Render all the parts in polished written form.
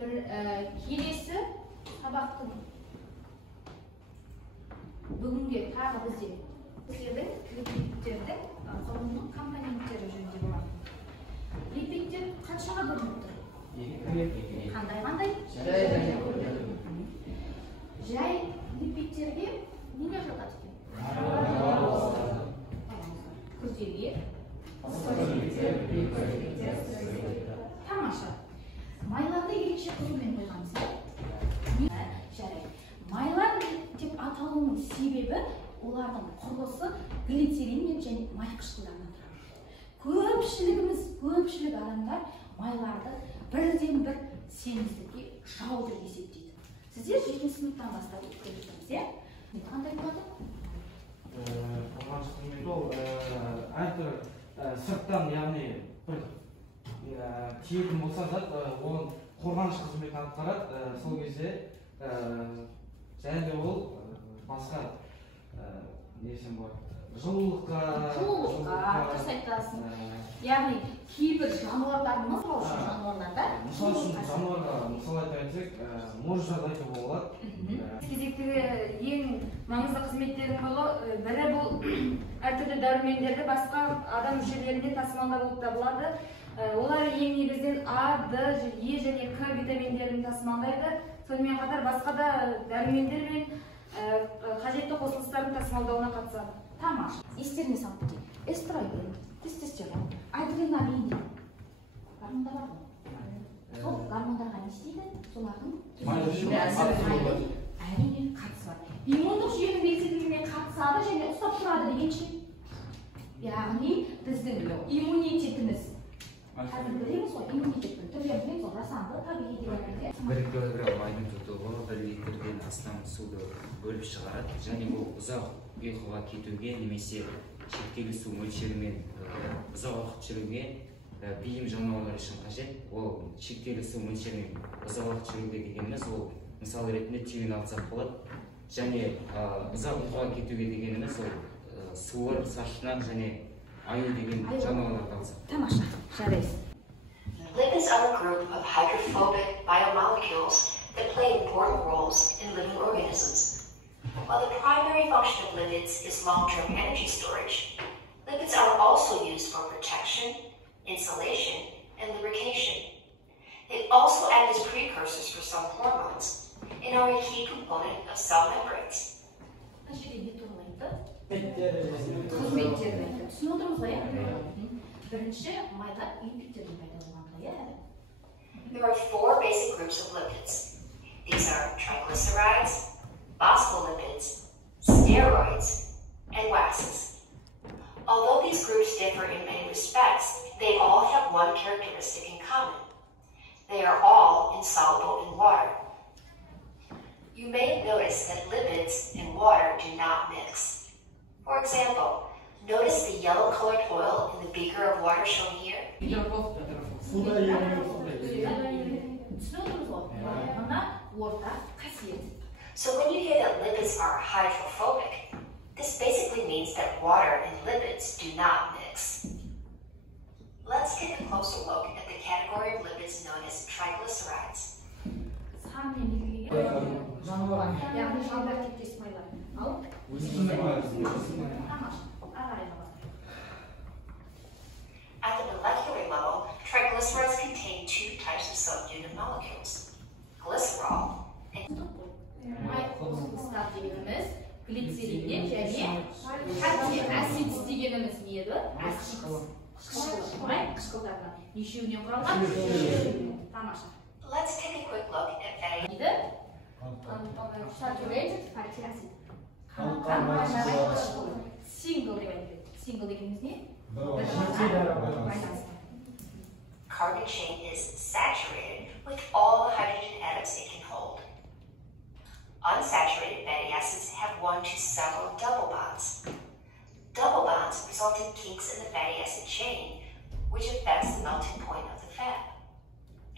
Келесі сабақтың бүгінге тағы бізде липидтердің құрылымының компоненттері жөнінде болады. Липидтер қаншаға бөлініп тұр? Қандай? Жай липидтерге нелер жатады екен? Күрделі. Тамаша. Майларды ерекше қызумен қойғанбыз. Жарайды. Майлар деп аталуының себебі олардың құрылысы глицерин және май қышқылдарынан тұрады. Көпшілік адамдар майларды бірден-бір семіздікке жау деп есептейді. Сіздер 7 сыныптан бастап өткендіңіз, иә? Қандай болады? Қорғаныс қызметі ол әртүрлі сырттан, яғни бір тиетін болса зат, оның қорғаныс қызметін атқарады. Сол кезде және де ол басқа несен бар. Жылулыққа дұрыс айтасың. Яғни кейбір жануарларымыз жануарларда мысалы үшін жануарға мысал айтып өтсек, можжарды айтуға болады. Кезектегі ең маңызды қызметтердің бірі бұл әртүрлі дәрумендерді басқа адам мүшелеріне тасымалдау болып табылады. Олар ең негізінен А, Д, Е және К витаминдерін тасымалдайды. Сонымен қатар басқа да дәрумендер мен қажетті қосылыстардың тасымалдауына қатысады. Тамаша. Естеріне салып кетейік. Эстроген, тестостерон, адреналин дейді. Гормондар бар ғой. Сол гормондарға не істейді? Солардың әрине қатысы бар. Иммундық жүйенің белсенділігіне қатысады және ұстап тұрады дегенше. Яғни біздің иммунитетіміз. Қазір білеміз ғой, иммунитеттің түрлерін білеміз ғой, жасанды, табиғи дегенде. 1 килограмм майдың тұтығы 1 литрден астам суды бөліп шығарады, және ол ұзақ ұйқыға кетуге немесе шектеулі су мөлшерімен ұзақ уақыт жүруге бейім жануарлар үшін қажет. Ол шектеулі су мөлшерімен ұзақ уақыт жүруге дегеніміз ол мысал ретінде түйін алсақ болады. Және ұзақ ұйқыға кетуге дегеніміз ол суыр, саршұнақ және аю деген жануарларды алсақ. Тамаша, жарайсың. Lipids are a group of hydrophobic biomolecules that play important roles in living organisms. While the primary function of lipids is long-term energy storage, lipids are also used for protection, insulation, and lubrication. They also act as precursors for some hormones and are a key component of cell membranes. Түсініп отырмыз ғой, бірінші майлар липидтерден пайда болғанда, иә? There are 4 basic groups of lipids. These are triglycerides, phospholipids, steroids, and waxes. Although these groups differ in many respects, they all have one characteristic in common. They are all insoluble in water. You may notice that lipids and water do not mix. For example, notice the yellow-colored oil in the beaker of water shown here? So when you hear that lipids are hydrophobic, this basically means that water and lipids do not mix. Let's take a closer look at the category of lipids known as triglycerides. At the molecular level, triglycerides contain 2 types of subunit molecules, glycerol and глицерин және фатти асид дегеніміз не еді? Қышқылдардан нешеуінен құралған? Тамаша. Let's take a quick look at fatty saturated fatty acid. Single дегеніміз не? Carbon chain is saturated with all the hydrogen atoms it can hold. Unsaturated fatty acids have 1 to several double bonds. Double bonds result in kinks in the fatty acid chain, which affects the melting point of the fat.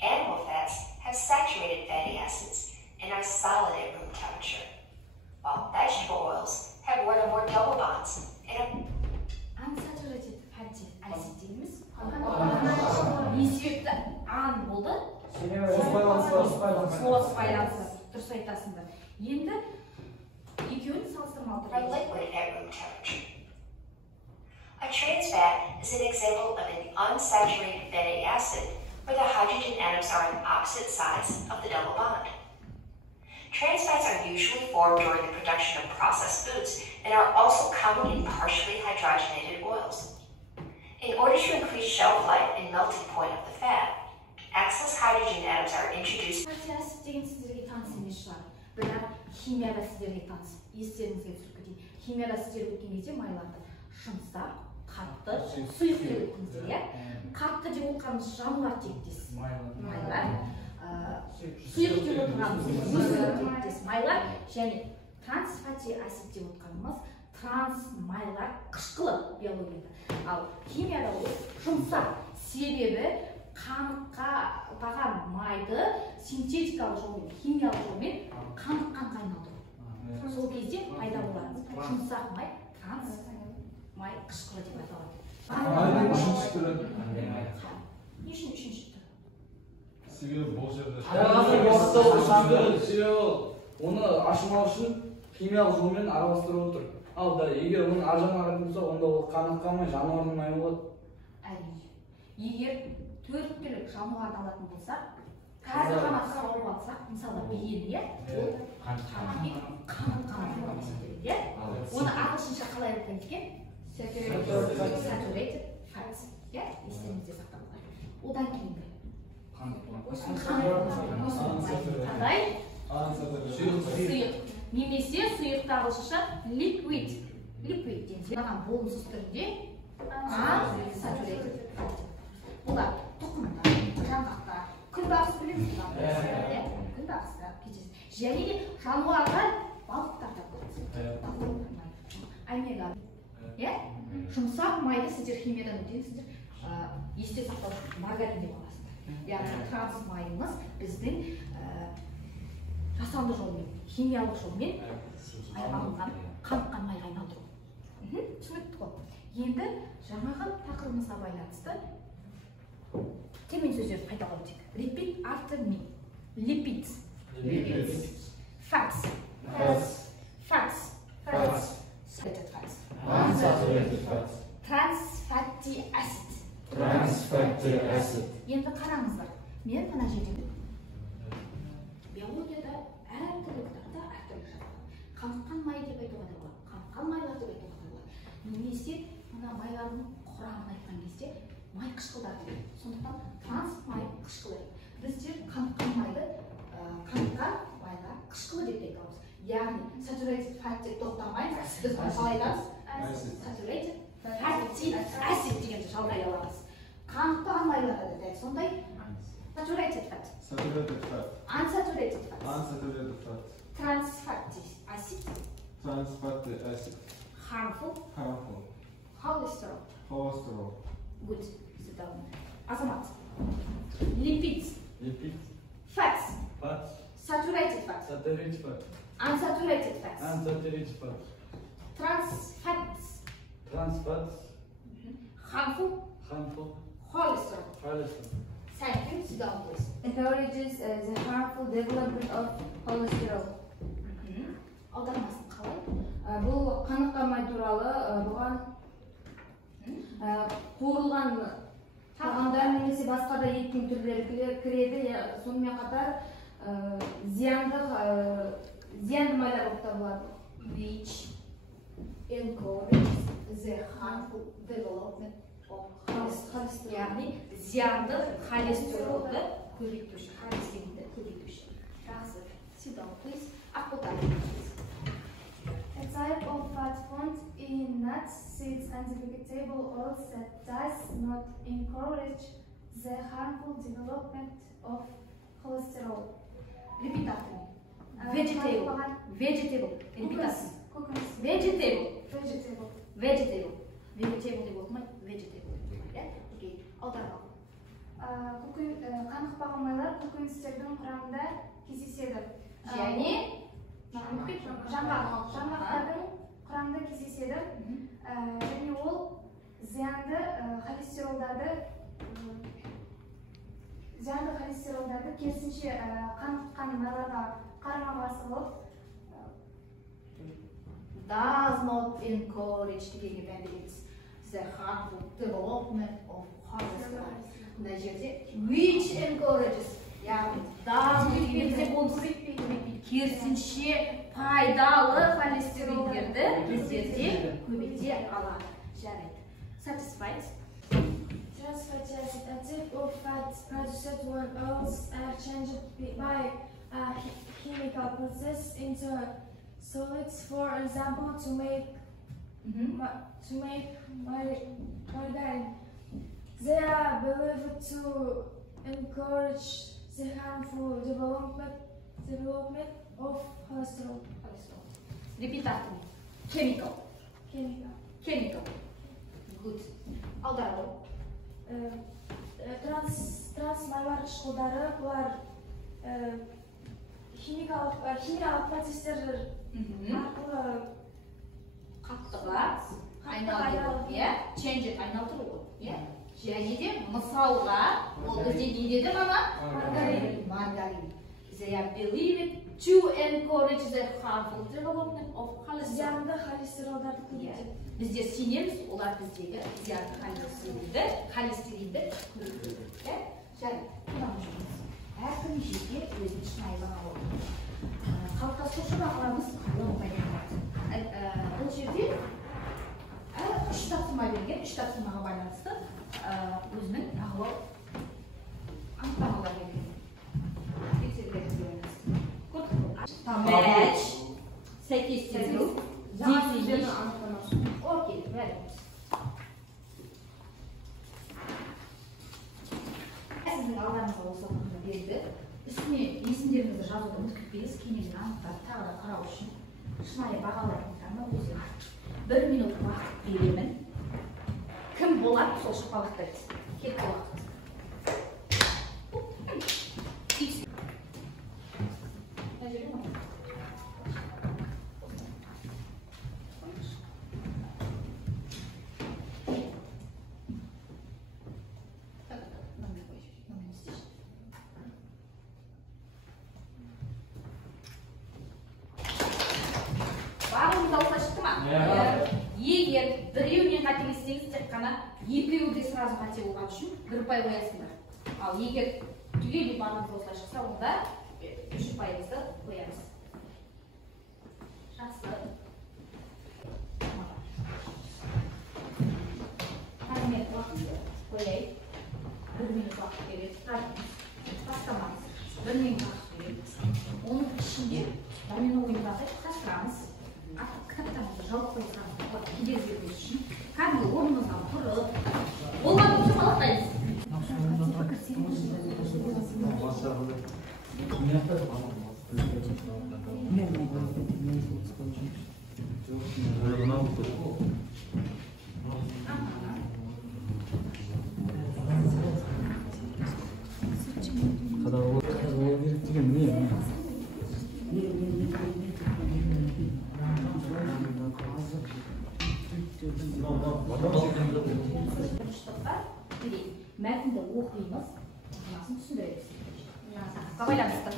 Animal fats have saturated fatty acids and are solid at room temperature, while vegetable oils have 1 or more double bonds and are Unsaturated fatty acid дейміз. Не себепті ан болды? Соғыс байланысы. Дұрыс айтасыңдар. Енді екеуін салыстырмалы From liquid at room temperature. A trans fat is an example of an unsaturated fatty acid where the hydrogen atoms are on opposite sides of the double bond. Trans fats are usually formed during the production of processed foods and are also common in partially hydrogenated oils. In order to increase shelf life and melting point of the fat, excess hydrogen atoms are introduced. Фәти асид деген сіздерге таныс емес шығар. Бірақ химияда сіздерге таныс. Естеріңізге түсіріп кетейін. Химияда сіздер өткен кезде майларды жұмсақ, қатты, сұйық деп өттіңіздер, иә? Қатты деп отырғанымыз жануар тектес майлар. Сұйық деп отырғанымыз өсімдік тектес майлар және трансфәти асид деп отырғанымыз транс майлар қышқылы биологияда. Ал химияда ол жұмсақ. Себебі қаныққа баған майды синтетикалық жолмен, химиялық жолмен қаныққан қайнату. Сол кезде пайда болады. Жұмсақ май, транс май қышқылы деп аталады. Майдың үшінші түрі. Не үшін үшінші түрі? Себебі бұл жерде. Оны ашымау үшін химиялық жолмен араластырып отыр. Ал да егер оның аржағына қарайтын болса, онда ол қаныққанмай жануардың майы болады. Әрине. Егер 4 түлік жануарды алатын болсақ, қазір ғана сауып алсақ, мысалы биені, ол қаныққан болады. Оны ағылшынша қалай айтқан екен? Saturated fats. Естеріңізде сақтап қалайық. Одан кейінгі. Сұйық. Немесе сұйықты ағылшынша liquid. Liquid дейміз. Маған болымсыз түрінде unsaturated fat. Бұлар тұқымдар, жаңғақтар, күнбағыс білеміз бе? Күнбағыстар, және де жануарлар, балықтар да көресіз. Омега. Жұмсақ майды сіздер химиядан өтесіздер, есте сақтау маргарин деп аласыздар. Яғни транс майымыз біздің жасанды жолмен, химиялық жолмен алынған қаныққан майға айналдыру. Түсінікті ғой. Енді жаңағы тақырыбымызға байланысты термин сөздерді қайталап өтейік. Repeat after me. Lipids. Fats. Saturated fats. Unsaturated fats. Trans fatty acid. Trans fatty acid. Енді қараңыздар. Мен мына жерде биологияда әртүрлі кітапта әртүрлі жазылған. Қаныққан май деп айтуға да болады. Қаныққан майлар деп айтуға да болады. Немесе мына майлардың құрамын айтқан кезде май қышқылдар дейді. Сондықтан транс май қышқылы. Біздер қаныққан майды қаныққан майлар қышқылы деп айтамыз. Яғни saturated fat деп тоқтамаймыз. Біз қалай айтамыз? Saturated fatty acid дегенді жалғай аламыз. Қанықпаған майларға да дәл сондай saturated fat. Saturated fat. Unsaturated fat. Unsaturated fat. Trans fatty acid. Trans fatty acid. Harmful. Harmful. Cholesterol. Cholesterol. Good. Sit down. Azamat. Lipids. Lipids. Fats. Fats. Saturated fat. Saturated fat. Unsaturated fats. Unsaturated fat. Trans fats. Trans fats. Harmful. Harmful. Cholesterol. Cholesterol. Thank you. Sit down, please. Encourages the harmful development of cholesterol. Аудармасын қалай? Бұл қаныққан май туралы бұған қуырылған тағамдар немесе басқа да еттің түрлері кіреді. Сонымен қатар зиянды майлар болып табылады. Which encourages the harmful development of cholesterol. Яғни зиянды холестеролды көбейтуші, холестеринді көбейтуші. Жақсы. Sit down, please. Ақбота. A type of fat found in nuts, seeds and vegetable oils that does not encourage the harmful development of cholesterol. Repeat after me. Vegetable. Vegetable. Repeat after me. Vegetable. Vegetable деп оқымай, vegetable. Окей. Аударма. Қанықпаған майлар көкөністердің құрамында кездеседі. Және жаңғақтардың құрамында кездеседі. Және ол зиянды холестеролдарды зиянды холестеролдарды керісінше қан тұтқан майларға қарама қарсы болып does not encourage дегенге бән береміз. The harmful development of cholesterol. Мына жерде which encourages, яғни does дегенде болмайды, керісінше пайдалы холестеролдерді біздерде көбейте алады. Жарайды. Satisfied? trans fatty acid, a type of fat produced when oils are changed by a chemical process into solids, for example, to make margarine. They are believed to encourage the harmful development of cholesterol. Repeat after me. Chemical. Chemical. Good. Алдары. Транс майлар қышқылдары бұлар химиялық процестер арқылы Қаттыға айналдыру, change айналдыру ғой. Және де мысалға, ол бізде не деді мама? Маргарин. They are believed to encourage the harmful development of cholesterol. зиянды холестеролдарды көбейтеді. Біздер сенеміз, олар біздегі зиянды холестеринді көбейтеді. Жарайды, құрамыз жұмыс. Әркім жеке өзінің шынайылығын алады. Қалыптастырушы бағаларымыз қайдан пайдаланады. Бұл жерде үш тапсырма берген, үш тапсырмаға байланысты өзінің бағалау анықтамалар берген. Match, сәйкестендіру, definition. Окей, бәріміз. Сіздің алдарыңызға осы оқырмын берді. Үстіне есімдеріңізді жазуды ұмытып кетпеңіз, кейіннен анықтап тағы да қарау үшін шынайы бағалайтындарына өздеріңіз 1 минут уақыт беремін. Кім болады, сол шапалақтайды. Кетті уақыт. Егер біреуінен қателессеңіз, тек қана екеуі де сразу қате болған үшін бір ұпай қоясыңдар. Ал егер түгелдей барлығы осылай шықса, онда 3 ұпайыңызды қоямыз. Жақсы. Қармет уақытты қояйық. 1 минут уақыт береді. Бастамаңыз. 1 минут уақыт береді. Оның ішінде домино ойындағы қастырамыз. Кітаптарыңызды жауып қойсаңыз, кедергі бермес үшін кәдімгі орныңыздан тұрып, болған шапалақтайсыз. Мәтінді оқимыз, мағынасын түсіндіреміз. Байланысты.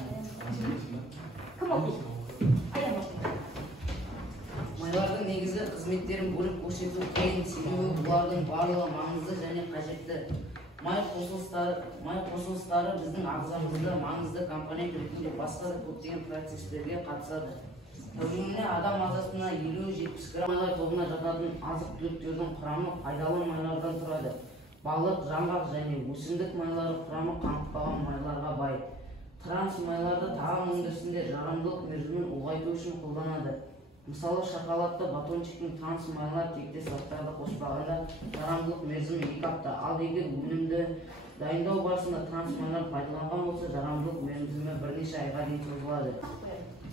Кім оқиды? Аян оқиды. Майлардың негізгі қызметтерін бөліп көрсету қиын, себебі бұлардың барлығы маңызды және қажетті. Май қосылыстары біздің ағзамызда маңызды компонент ретінде басқа да көптеген процестерге қатысады. Тәулігіне адам ағзасына 50-70 грамм майлар тобына жататын азық-түліктердің құрамы пайдалы майлардан тұрады. Балық, жаңғақ және өсімдік майлары құрамы қанықтпаған майларға бай. Транс майларды тағам өндірісінде жарамдылық мерзімін ұлғайту үшін қолданады. Мысалы, шоколадты батончиктің транс майлар тектес заттарды қоспағанда жарамдылық мерзімі 2 апта, ал егер өнімді дайындау барысында транс майлар пайдаланған болса, жарамдылық мерзімі бірнеше айға дейін созылады.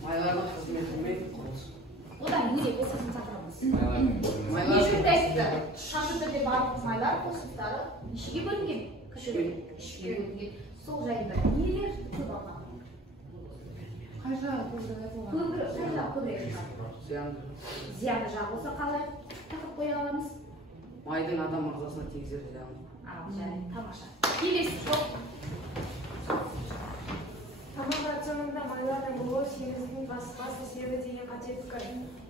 Майлардың қызметімен құрылыс. Одан өзек осысын сақырамыз. Ешкімді айтты, шашы түрде барлық майлар қосылыстары нешеге бөлінген? Үшке бөлінген. Сол жайында нелер көп алған? Қайша көбірек зиянды жағы болса қалай тақып қоя аламыз? Майдың адам ағзасына тигізер зияны. Тамаша. Келесі жоқ. Тамақ рационында майлардың болуы семіздіктің басты себебі деген қате пікір.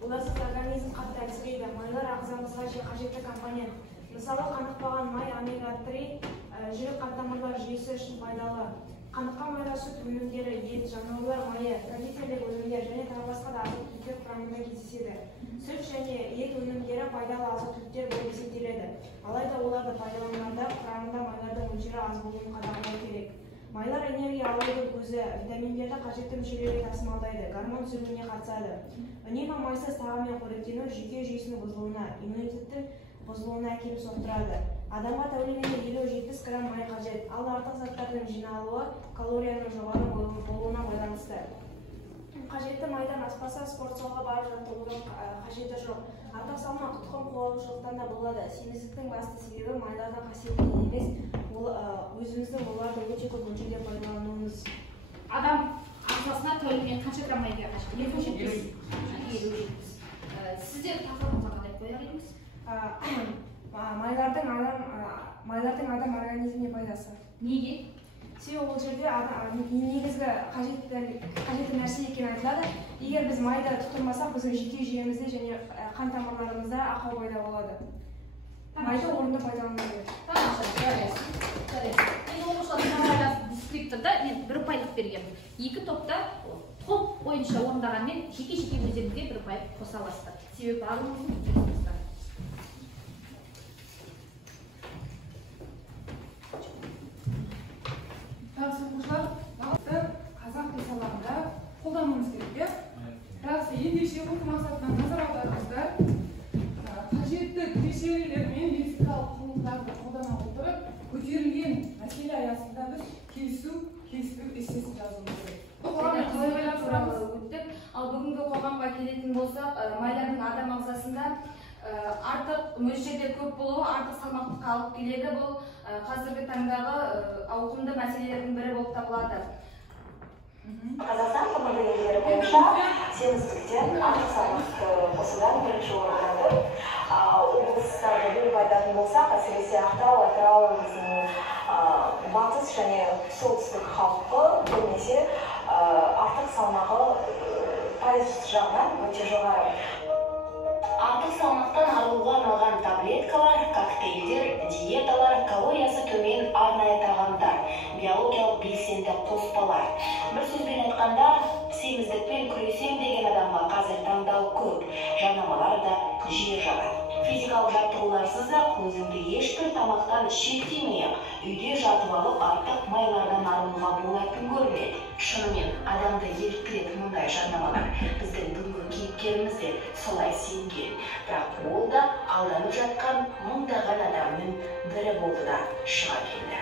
Оларсыз организм қатты әлсірейді. Майлар ағзамызға қажетті компонент. Мысалы, қанықпаған май омега-3 жүрек қан тамырлар жүйесі үшін пайдалы. Қаныққан майлар сүт өнімдері, ет, жануарлар майы, кондитерлік өнімдер және тағы басқа да азық түліктер құрамында кездеседі. Сүт және ет өнімдері пайдалы азық түліктер болып есептеледі. Алайда оларды пайдаланғанда құрамында майлардың мөлшері аз болуын қадағалау керек. Майлар энергия алудың көзі, витаминдерді қажетті мүшелерге тасымалдайды, гормон түзілуіне қатысады. Үнемі майсыз тағаммен қоректену жүйке жүйесінің бұзылуына, иммунитеттің бұзылуына әкеліп соқтырады. Адамға тәулігіне 50-70 грамм май қажет, ал артық заттардың жиналуы калорияның жоғары болуына байланысты. Қажетті майдан аспаса спорт залға барып жаттығудың қажеті жоқ. Артық салмақ тұқым қуалаушылықтан да болады. Семіздіктің басты себебі майлардың қасиетінен емес, өзіміздің оларды өте көп мөлшерде пайдалануымыз. Адам ағзасына тәулігіне қанша грамм май қажет? 50-70. Сіздер тақырыбыңызға қалай қояр едіңіз? Майлардың адам организміне пайдасы. Неге? Себебі ол жерде негізгі қажетті нәрсе екені айтылады. Егер біз майды тұтынбасақ, біздің жүйке жүйемізде және қан тамырларымызда ақау пайда болады. Майды орынды пайдалану керек. Мен оқушылардың дискрипторда мен бір ұпайлық бергенмін. Екі топта топ бойынша орындағанмен жеке-жеке өздеріңізге бір ұпай қоса аласыздар. Себебі барлығыңыздың жүрсіңіздер. Оқушылар бағытты қазақ денсаулығында қолдануымыз керек. Бірақ ендеше оқу мақсатына назар аударыңыздар. Қажетті критерийлер мен лексикалық құрылымдарды қолдана отырып, көтерілген мәселе аясында біз келіспеу эссесін жазуымыз керек. Ал бүгінгі қоғамға келетін болсақ, майлардың адам ағзасында артық мөлшерде көп болуы артық салмақтыққа алып келеді. Бұл қазіргі таңдағы ауқымды мәселелердің бірі болып табылады. Қазақстан ТМД елдері бойынша семіздіктен артық салмақ осыдан бірінші орын алды. Облыстарды бөліп айтатын болсақ, әсіресе Ақтау, Атырау облысының батыс және солтүстік халқы көбінесе артық салмағы пайыз жағынан өте жоғары. Артық салмақтан арылуға арналған таблеткалар, коктейльдер, диеталар, калориясы төмен арнайы тағамдар, биологиялық белсенді қоспалар. Бір сөзбен айтқанда, семіздікпен күресем деген адамға қазір таңдау көп, жарнамалар да жиі жағады. Физикалық жаттығуларсыз да өзіңді ешбір тамақтан шектемей-ақ үйде жатып алып артық майлардан арылуға болатын көрінеді. Шынымен адамды еліктіретін мұндай жарнамалар. Біздің бүгінгі кейіпкеріміз де солай сенген. Бірақ ол да алданып жатқан мыңдаған адамның бірі болды да шыға келді.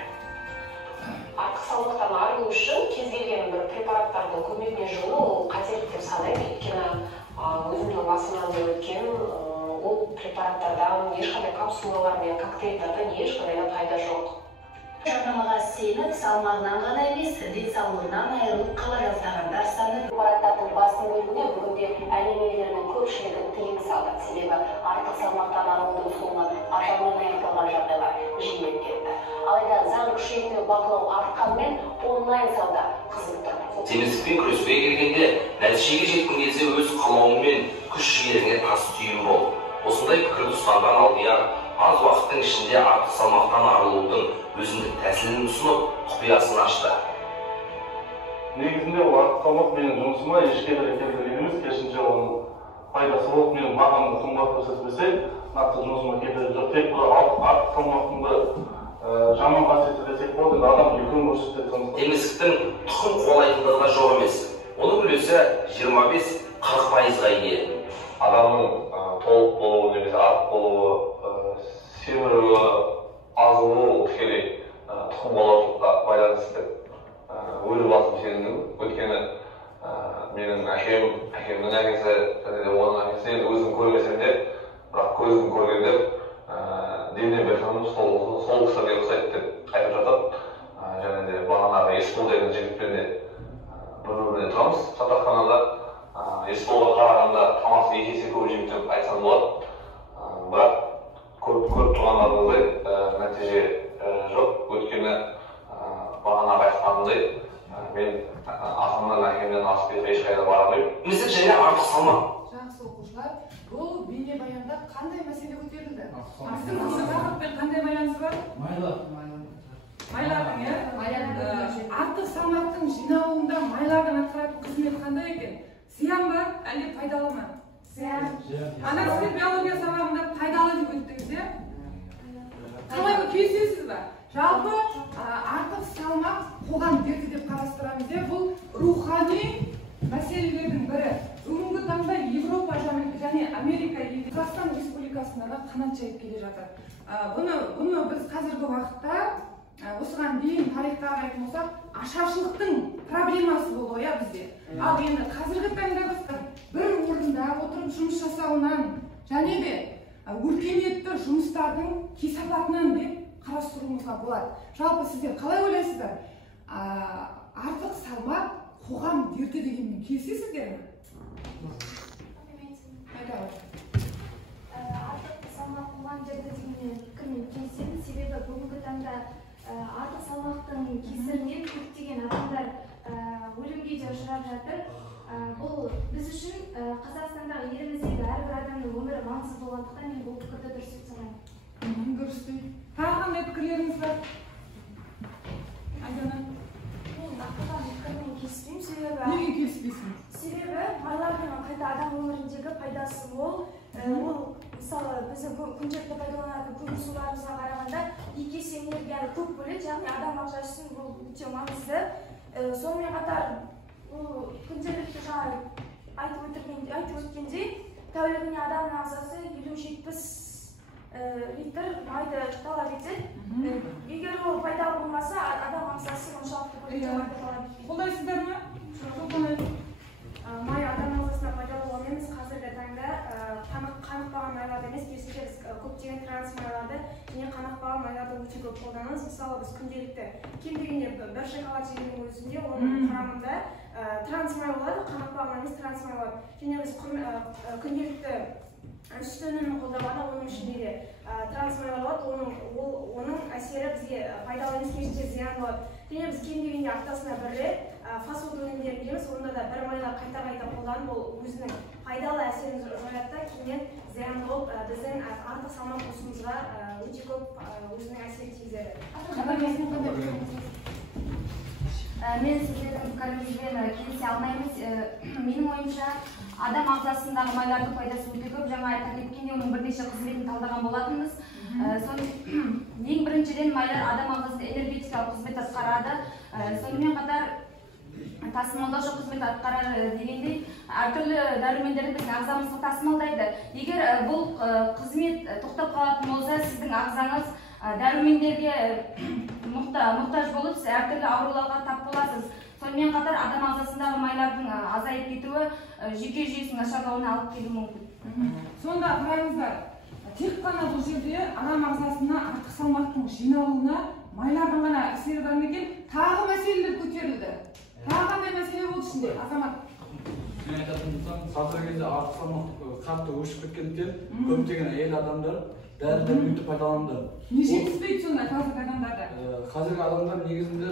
Артық салмақтан арылу үшін кез келген бір препараттардың көмегіне жүгіну ол қателік деп санаймын. Өйткені өзімнің басымнан да өткен ол препараттардан, ешқандай капсулалар мен коктейльдардан ешқандай пайда жоқ. Жарнамаға сеніп, салмағынан ғана емес, денсаулығынан айырылып қала жаздағандар саны. Препараттардың басым бөлігіне бүгінде әлем елдерінің көпшілігі тыйым салды. Себебі артық салмақтан арылудың соңы ажалмен аяқталған жағдайлар жиілеп кетті. Алайда заң күшейтілу бақылау артқанмен онлайн сауда қызып тұр. Семіздікпен күресуге келгенде нәтижеге жеткің келсе өз қалауыңмен күш-жігеріңе тас түйін бол. Осындай пікірді ұстанған алдияр аз уақыттың ішінде артық салмақтан арылудың өзіндік тәсілін ұсынып, құпиясын ашты. Негізінде ол артық салмақ менің жұмысыма ешкімге келтірген емес, керісінше оның пайдасы болып менің бағамды қымбат көрсетпесе, нақты жұмысыма келтірген жоқ. Тек артық салмақтың жаман қасиеті десек болады, адам үлкен көрсетеді. Семіздіктің тұқым қуалайтындығы да жоқ емес. Оның үлесі 25-40%-ға ие. Адамның толық болуы немесе артық болуы, семіруі, азылуы тікелей тұқым қуалаушылыққа байланысты өлі басым сезіндім. Өйткені менің әкемнің әкесі және де оның әкесі енді өзін көрмесем де, бірақ көзін көргендер дене бітімім сол кісілерге ұқсайды деп айтып жатады. Және де бағанағы Есбол деген жігітпен де бір-біріне тұрамыз жатақханада. Есболға қарағанда тамақ екі есе көп жеймін деп айтсам болады. Бірақ көріп тұрғандарыңыздай нәтиже жоқ. Өйткені бағанағы айтқанымдай ата-аналар әкемнен асып кетіп ешқайда бара алмаймын. Місік және артық салмақ. Жақсы оқушылар, бұл бейнебаянда қандай мәселе көтерілді? Сіздің осы тақырыппен қандай байланысы бар? Майлардың, артық салмақтың жиналуында майлардың атқаратын қызмет қандай екен? Зиян ба, әлде пайдалы ма? Зиян. Ана сіздің биология сабағында пайдалы деп өттіңіз, иә? Қалай келісесіз ба? Жалпы артық салмақ қоғам дерті деп қарастырамыз, бұл рухани мәселелердің бірі. Бүгінгі таңда Европа және Америка елдері Қазақстан Республикасында да қанат жайып келе жатыр. Бұны біз қазіргі уақытта осыған дейін тарихтағы айтатын болсақ, ашаршылықтың проблемасы болды ғой бізде. Ал енді қазіргі таңда біз бір орында отырып жұмыс жасауынан және де өркениетті жұмыстардың кесапатынан деп қарастыруымызға болады. Жалпы сіздер қалай ойлайсыздар? Артық салмақ қоғам дерті дегенмен келісесіздер ме? Артық салмақ қоғам дерті дегенмен пікірмен келісемін. Себебі бүгінгі таңда артық салмақтың кесірінен көптеген адамдар өлімге де ұшырап жатыр. Бұл біз үшін Қазақстандағы еліміздегі әрбір адамның өмірі маңызды болғандықтан мен бұл пікірді дұрыс деп санаймын. Дұрыс дейді. Тағы қандай пікірлеріңіз бар? Айдана. Мен ақылдан пікірмен келіспеймін. Неге келіспейсің? Себебі майлардың қайта адам өміріндегі пайдасы мол. Ол мысалы біздің күнделікті пайдаланатын күн суларымызға қарағанда 2 есе энергияны көп бөледі, яғни адам ағзасы үшін бұл өте маңызды. Сонымен қатар күнделікті жаңа айтып өткендей, тәулігіне адамның ағзасы 50-70 литр майды талап етеді. Егер ол пайдалы болмаса, адам ағзасы оншалықты көп талап етпейді. Қолдайсыздар ма? Май адам ағзасына пайдалы болғанымен қазіргі таңда қанықпаған майларды емес, керісінше біз көптеген трансмайларды және қанықпаған майларды өте көп қолданамыз. Мысалы біз күнделікті кем дегенде бір шоколад жегеннің өзінде оның құрамында трансмай болады, қанықпаған емес трансмай болады. Және біз күнделікті сүт өнімін қолданғанда оның ішінде де трансмайлар болады, оның әсері бізге пайдалы емес, керісінше зиян болады. Және біз кем дегенде аптасына бір рет фастфуд өнімдерін жейміз, онда да бір майлар қайта қолданып, ол өзінің пайдалы әсерін жояды да кейіннен зиян болып біздің артық салмақ қосуымызға өте көп өзінің әсерін тигізеді. Мен сіздердің пікіріңізбен келісе алмаймыз. Менің ойымша адам ағзасындағы майлардың пайдасы өте көп. Жаңа айта кеткенде оның бірнеше қызметін талдаған болатынбыз. Ең біріншіден майлар адам ағзасында энергетикалық қызмет атқарады. Сонымен қатар тасымалдаушы қызмет атқарады дегендей, әртүрлі дәрумендерді біздің ағзамызға тасымалдайды. Егер бұл қызмет тоқтап қалатын болса, сіздің ағзаңыз дәрумендерге мұқтаж болып, сіз әртүрлі ауруларға тап боласыз. Сонымен қатар адам ағзасындағы майлардың азайып кетуі жүйке жүйесінің нашарлауына алып келуі мүмкін. Сонда қараңыздар, тек қана бұл жерде адам ағзасына артық салмақтың жиналуына майлардың ғана әсері бар екен, тағы мәселелер көтерілді. Тағы қандай мәселе болды ішінде, Азамат? Мен айтатын болсам, қазіргі кезде артық салмақ қатты өсіп кеткендіктен көптеген әйел адамдар дәрі-дәрмекті пайдаланды. Не жетіспейді сонда қазіргі адамдарда? Қазіргі адамдар негізінде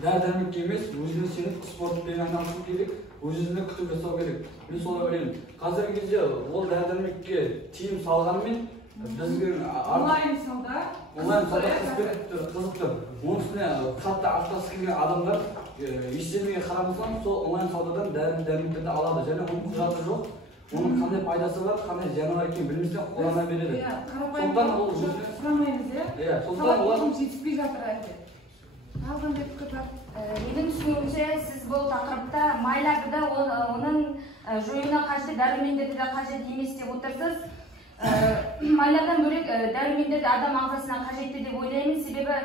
дәрі-дәрмекке емес, өзіне сеніп спортпен айналысу керек, өзіне күтіп жасау керек. Мен солай ойлаймын. Қазіргі кезде ол дәрі-дәрмекке тиым салғанымен бізге онлайн сауда қызықты. Оның үстіне қатты ақшасы келген адамдар ештеңеге қарамастан сол онлайн саудадан дәрі-дәрмектерді алады. Және оның құжаты жоқ. Оның қандай пайдасы бар, қандай зияны бар екенін білместен қолдана береді. Сондықтан ол сұрамаймыз, сауаттылығым жетіспей жатыр әлде. Алғандай пікір бар. Менің түсінуімше, сіз бұл тақырыпта майларды да оның жоюына қажет, дәрумендерді де қажет емес деп отырсыз. Майлардан бөлек дәрумендерді адам ағзасына қажетті деп ойлаймын. Себебі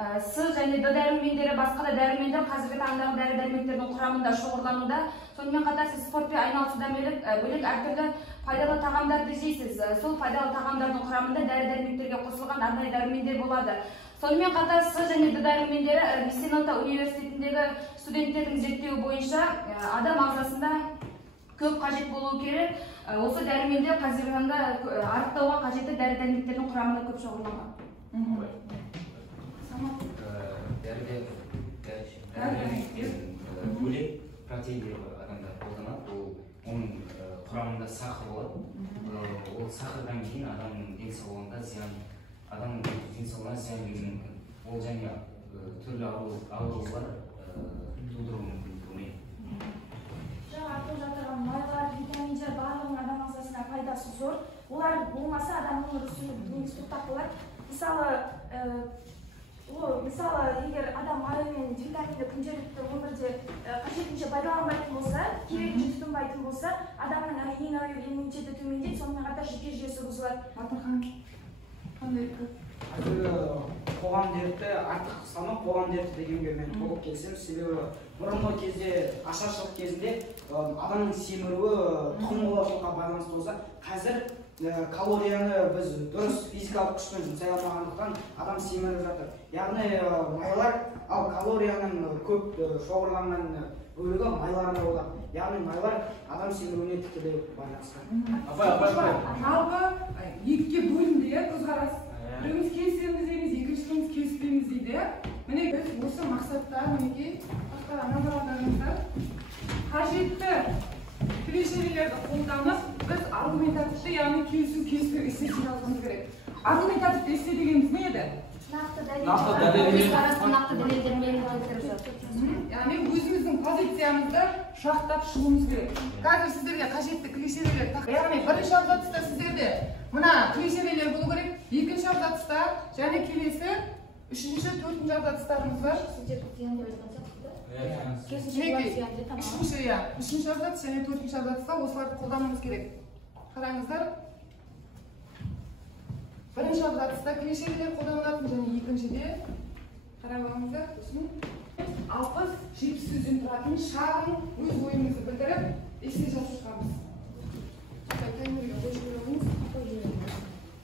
С және Д дәрумендері, басқа да дәрумендер қазіргі таңдағы дәрі-дәрмектердің құрамында шоғырлануда. Сонымен қатар сіз спортпен айналысудан бөлек әртүрлі пайдалы тағамдарды жейсіз. Сол пайдалы тағамдардың құрамында дәрі-дәрмектерге қосылған арнайы дәрумендер болады. Сонымен қатар С және Д дәрумендері Мессинота университетіндегі студенттердің зерттеуі бойынша адам ағзасында көп қажет болуы керек. Осы дәрумендер қазіргі таңда арықтауға қажетті дәрі-дәрмектердің құрамында көп шоғырланған. протеин адамдар қолданады. Оның құрамында сахар болады. Ол сахардан кейін адамның денсаулығына зиян, адамның денсаулығына зиян беруі мүмкін. Ол және түрлі аурулар тудыруы мүмкін. Жаңа айтып жатырған майлар, витаминдер барлығының адам ағзасына пайдасы зор. Олар болмаса адамның өмірі сүріп тоқтап қалады. Мысалы, егер адам майы мен витаминді күнделікті өмірде қажетінше пайдаланбайтын болса, керегінше тұтынбайтын болса, адамның ең әуелі иммунитеті төмендейді, сонымен қатар жүйке жүйесі бұзылады. Батырхан, қандай пікір? Қоғам дерті, артық салмақ қоғам дерті дегенге мен толық келісемін. Себебі бұрынғы кезде, ашаршылық кезінде адамның семіруі тұқым қуалаушылыққа байланысты болса, қазір калорияны біз дұрыс физикалық күшпен жұмсай алмағандықтан адам семіріп жатыр. Яғни майлар, ал калорияның көп шоғырланған бөлігі майларында болады. Яғни майлар адам семіруіне тікелей байланысты. Жалпы екіге бөлінді көзқарас. Біріміз келісеміз дейміз, екіншіміз келіспейміз дейді. Міне біз осы мақсатта мінекей назар аударыңыздар. Қажетті клишелерді қолданып, біз аргументативті, яғни келісу эссе жазғымыз керек. Аргументативті эссе дегеніміз не еді? Нақты дәлелдермен яғни өзіміздің позициямызды шақтап шығуымыз керек. Қазір сіздерге қажетті клишелер, яғни бірінші абзацта сіздерде мына клишелер болу керек, екінші абзацта және келесі үшінші, төртінші абзацтарымыз бар. Үшінші абзац және төртінші абзацта осыларды қолдануымыз керек. Қараңыздар. Бірінші абзацта клишелер қолданылатын және екіншіде қарап алыңыздар. 60-70 сөзден тұратын шағын өз ойыңызды білдіріп эссе жазып шығамыз. Таймерге қойып қойыңыз.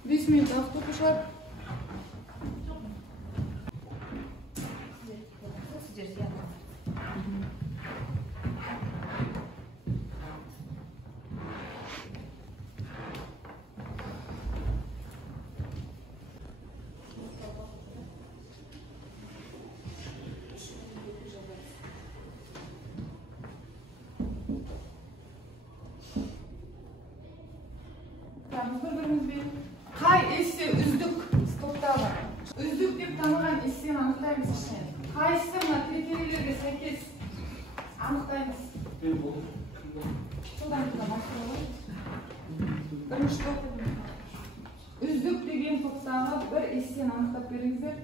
5 минут уақыт оқушылар. Қай эссе үздік топтағы? Үздік деп таныған эссені анықтаймыз ішінен. Қайсы мына критерийлерге сәйкес анықтаймыз? Содан кейін басталады. Бірінші топ. Үздік деген топтағы бір эссені анықтап беріңіздер.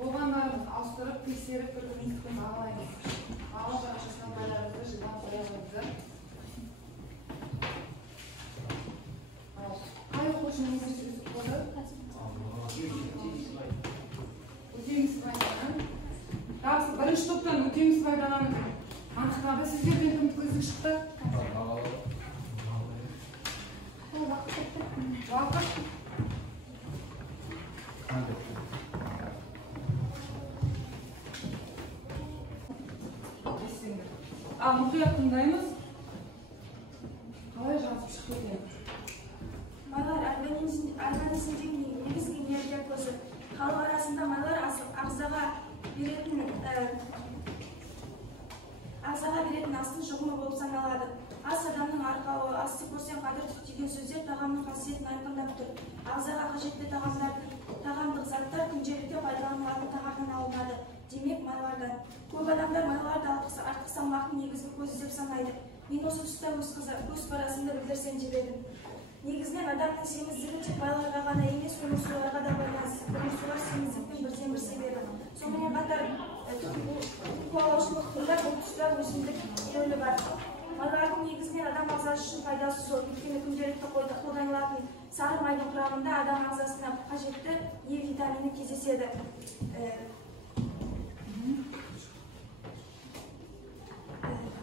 Оған ауыстырып, тексеріп, бір-бірімізді бағалаймыз. Бағалы парақшасынан байларымызды жылдан қоямыздар. Қай оқушының өзі үздік болды? Өтемісбайдан. Дағысы бірінші топтан Өтемісбайдан анықтады. Сіздерден кім үздік шықты? Уақыт. Мұқият тыңдаймыз. Қалай жазып шықты екен? Майлар организмдегі негізгі энергия көзі. Халық арасында майлар ағзаға беретін астың жұғымы болып саналады. Ас адамның арқауы, асты көрсең қадір тұт деген сөздер тағамның қасиетін айқындап тұр. Ағзаға қажетті тағамдық заттар күнделікте пайдаланылатын тағамнан алынады. Демек, майлардан. Көп адамдар майларды артық салмақтың негізгі көзі деп санайды. Мен осы тұста өз парасымды білдірсем деп едім. Негізінен адамның семіздігі тек майларға ғана емес, көмірсуларға да байланысты. Көмірсулар семіздіктің бірден бір себебі. Сонымен қатар қуалаушылықтың да бұл тұста өзіндік рөлі бар. Майлардың негізінен адам ағзасы үшін пайдасы зор. Өйткені күнделікті қолданылатын сары майдың құрамында адам ағзасына қажетті Е витамині кездеседі.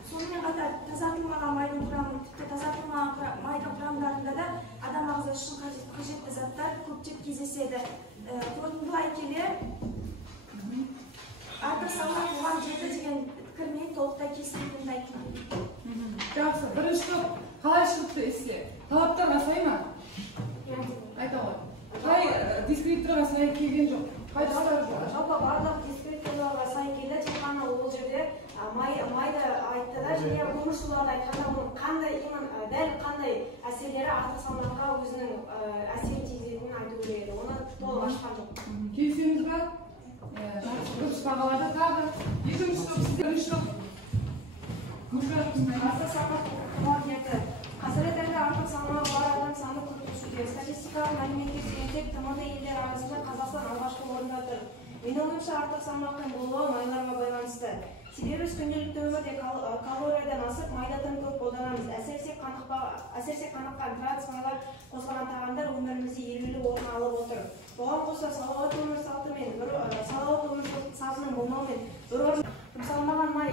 Сонымен қатар тазартылмаған майдың құрамы, тіпті тазартылмаған майдың құрамдарында да адам ағзасы үшін қажетті заттар көптеп кездеседі. Қорытындылай келе шықты эссе. Талаптарға сай ма? Айта ғой. Қай дискрипторға сай келген жоқ? Қай тұстары жоқ? Жалпы барлық дискрипторларға сай келді. Тек қана ол жерде майды айтты да, және көмірсуларды айтқанда қандай дәл қандай әсерлері артық салмаққа өзінің әсерін тигізетінін айту керек еді. Оны толық ашқан жоқ. Келісеміз ба? Дұрыс бағалады. Тағы екінші топ сіздер жоқ. Артық салмақ қуатыметі. Қазіргі таңда артық салмағы бар адам саны күрт өсуде. Статистикалық мәліметке сүйенсек, тмд елдері арасында Қазақстан алғашқы орында тұр. Менің ойымша артық салмақтың болуы майларға байланысты. Себебі біз күнделікті өмірде калориядан асып майда тым көп қолданамыз. Әсіресе қаныққан транс майлар қосылған тағамдар өмірімізде елеулі орын алып отыр. Бұған қоса салауатты өмір салтының болмауымен бір орын жұмсалмаған май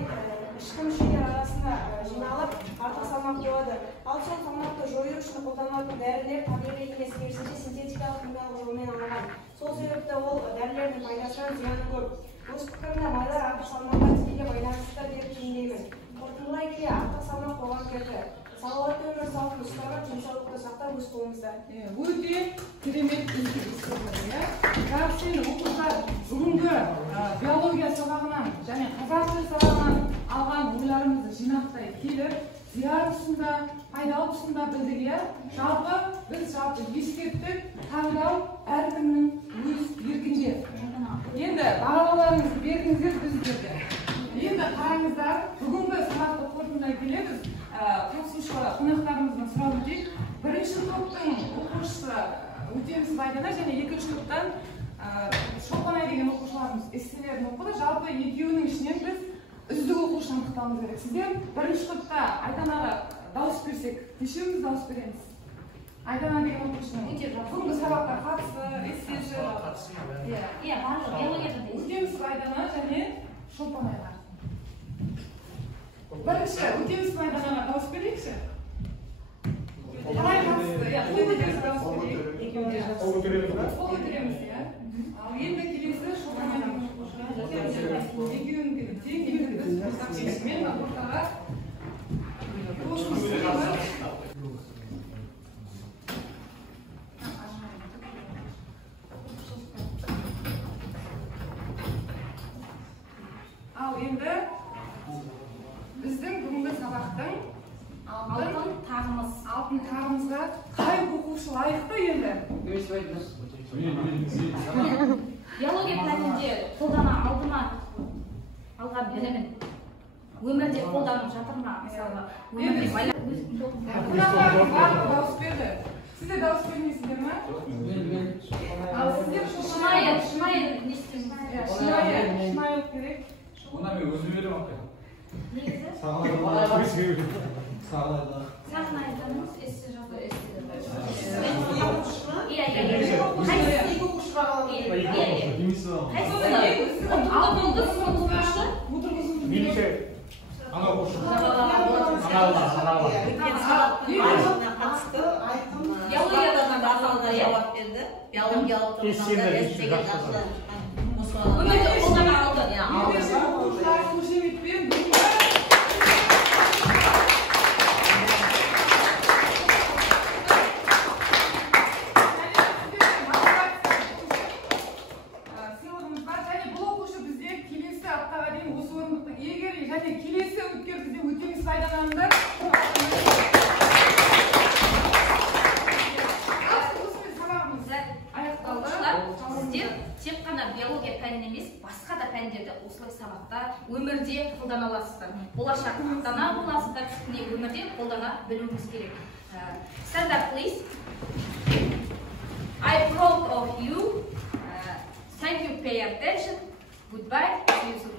ішкі мүшелер арасында жиналып артық салмақ болады. Ал сол салмақты жою үшін қолданылатын дәрілер табиғи емес, керісінше синтетикалық химиялық жолмен алынған. Сол себепті ол дәрілердің пайдасынан зияны көп. Өз пікірімде майлар артық салмаққа тікелей байланысты деп түйіндеймін. Қорытындылай келе артық салмақ қоғам керді. Салауатты өмір салтын ұстанып, денсаулықты сақтау өз қолымызда. Өте керемет ескертулер. Жақсы оқушылар бүгінгі биология сабағынан және қазақ тілі сабағынан алған ойларымызды жинақтай келіп, зиян тұсында, пайдалы тұсында білдік. Жалпы біз ескерттік, таңдау әркімнің өз еркінде. Енді бағалауларыңызды бердіңіздер біздерге. Енді қараңыздар, бүгінгі сабақты қорытындылай келе біз қатысушы қонақтарымыздан сұрап өтейік. Бірінші топтың оқушысы Өтемісов Айдана және екінші топтан Шолпанай деген оқушыларымыз эсселерін оқыды. Жалпы екеуінің ішінен біз үздік оқушыны анықтауымыз керек. Сіздер бірінші топта Айданаға дауыс берсек, нешеуіміз дауыс береміз? Айдана деген оқушының бүгінгі сабаққа қатысы, эссеші. Өтемісов Айдана және Шолпанайға. Бірінші Өтемісов Айданаға дауыс берейікші. Қалай қатысты? Қол көтеріп дауыс берейік. Қол көтереміз, ал енді келесі Шолпанайға. Екеуінің тең екеуінің ортақ шешіммен ортаға ал енді біздің бүгінгі сабақтың алтын тағымызға қай оқушы лайықты енді? Биология пәнінде қолдана алдыма алған білімін өмірде қолданып жатыр ма? Қонақтардың барлығы дауыс берді. Сіздер дауыс бермейсіздер ме? Ал сіздер шынайы не істейміз? Шынайы керек. Ona ben özür verim hakkı. Neyse? Sağın aydanımız esir жатыр өмірде қолдана аласыздар. Болашақ ата-ана боласыздар, не өмірде қолдана білуіңіз керек. Stand up, please. I'm proud of you. Thank you, pay attention. Goodbye. See you soon.